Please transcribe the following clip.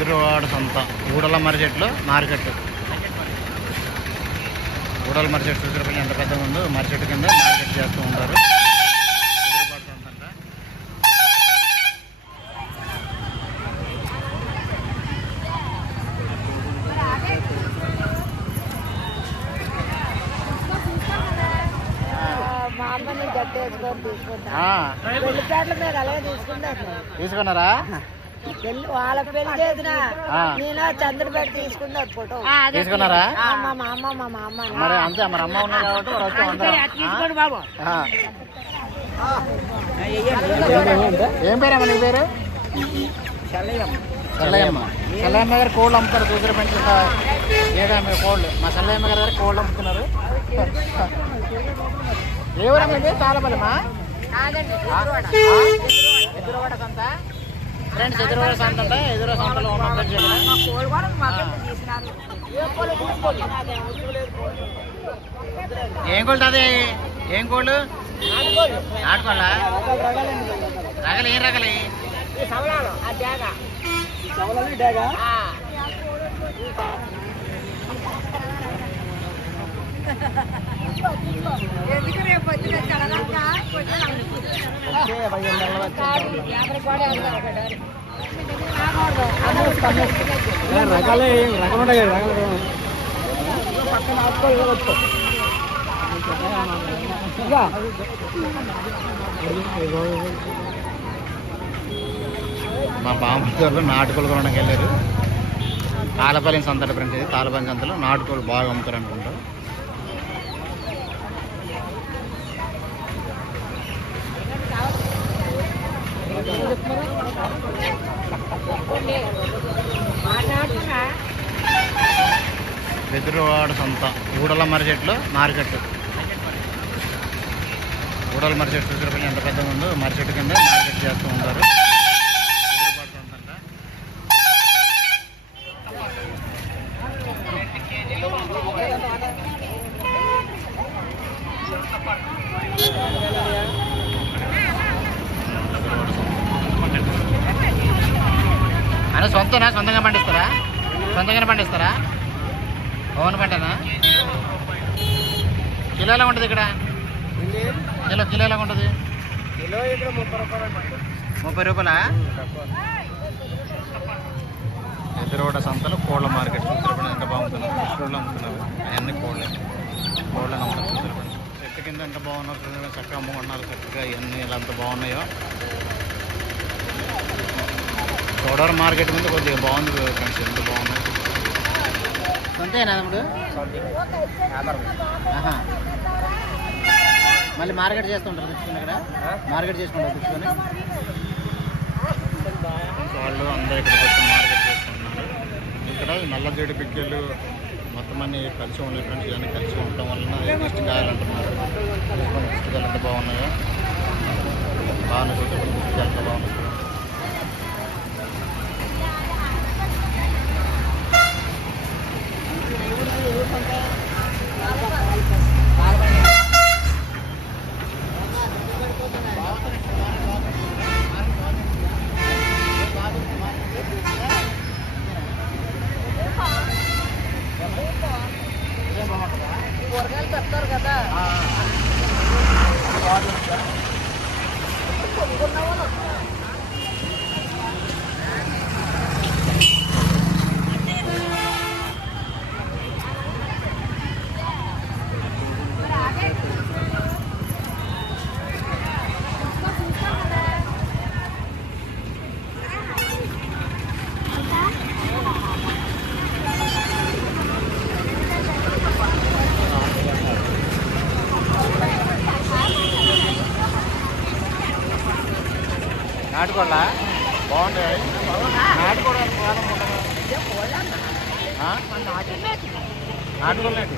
వెదురువాడ సంత ఊడల మర్రి మార్కెట్. ఊడల మర్రి చెట్టు చూసినప్పుడు ఎంత పెద్దగా ఉందో, మర్రి చెట్టు కింద మార్కెట్ చేస్తూ ఉంటారు. వెదురువాడ సంత అంట. తీసుకున్నారా? వాళ్ళ పెళ్లి చేసిన నేను చంద్రపేట తీసుకున్నా ఫోటో తీసుకున్నారా? మా అమ్మ మరి అంతే, మరి అమ్మ ఉన్నాయి కాబట్టి ఏం పేరమ్మా నీ పేరు? చల్లయ్యమ్మ. చల్లయ్యమ్మ గారు కోళ్ళు అమ్ముతారు. చూసిన పెంచి ఏడమ్మ కోళ్ళు. మా చల్లయ్యమ్మ గారి దగ్గర కోళ్ళు అమ్ముతున్నారు. ఎవరమ్మ ఇది? తాళపల్లిమా? ఎదురువాడ సంత ఫ్రెండ్స్. ఎదురువాడ సంత అంటే ఎదురు సంతలో ఏం కోళ్ళు అది? ఏం కోళ్ళు? నాటుకోళ్ళ రగలు? ఏం రగలు? రకాలే రకం ఉంటాయి కదా. మా బామ్మగారు నాటుకోలు కొనడానికి వెళ్ళారు. తాళపల్లి సంతలో ఫ్రెండ్స్. ఇది తాళపల్లి సంతలో నాటుకోలు బాగా అమ్ముతారు అనుకుంటారు. వెదురువాడ సంత ఊడల మర్రి మార్కెట్. ఊడల మర్రి చెట్టు చూసినప్పుడు ఎంత పెద్దగా ఉందో, మర్రి చెట్టు కింద మార్కెట్ చేస్తూ ఉంటారు. వెదురువాడ సంత అంట. అదే సొంతంగా పండిస్తారా? సొంతంగానే పండిస్తారా? పవన్ పంటనా? కిలో ఎలా ఉంటుంది ఇక్కడ? కిలో ఎలా ఉంటుంది? 30 రూపాయలా? ఎదురువాడ సంతలో కోళ్ళ మార్కెట్. చూసినప్పుడు ఎంత బాగుంటుంది. కోళ్ళు అమ్ముతున్నారు. అవన్నీ కోళ్ళని అమ్ముతున్నారు. చెట్టు కింద ఎంత బాగున్నారు. చక్కగా అమ్ముకుంటున్నారు. చక్కగా ఇవన్నీ ఇలా ఎంత బాగున్నాయో. చోడవరం మార్కెట్ మీద కొద్దిగా బాగుంది ఫ్రెండ్స్. ఎంత బాగుంది. అంతేనా ఇప్పుడు? మళ్ళీ మార్కెట్ చేస్తుంటారు తెచ్చుకుని. ఇక్కడ మార్కెట్ చేసుకుంటారు తెచ్చుకొని. వాళ్ళు అందరూ ఇక్కడికి వచ్చి మార్కెట్ చేసుకుంటున్నారు. ఇక్కడ నల్ల జేడి పిక్కలు మొత్తం అన్నీ కలిసి ఉన్నాయి ఫ్రెండ్స్. ఇవన్నీ కలిసి ఉండటం వలన దిష్టికాయలు అంటున్నారు. దిష్టికాయలు ఎంత బాగున్నాయో. బాగా చూసుకుంటే దిష్టికాయలు ఎంత బాగున్నాయి. కూరగాయలు పెడతారు కదా. నాటుకోళ్ళ బాగుంటాయి. నాటుకోవడానికి నాటుకోలేదు.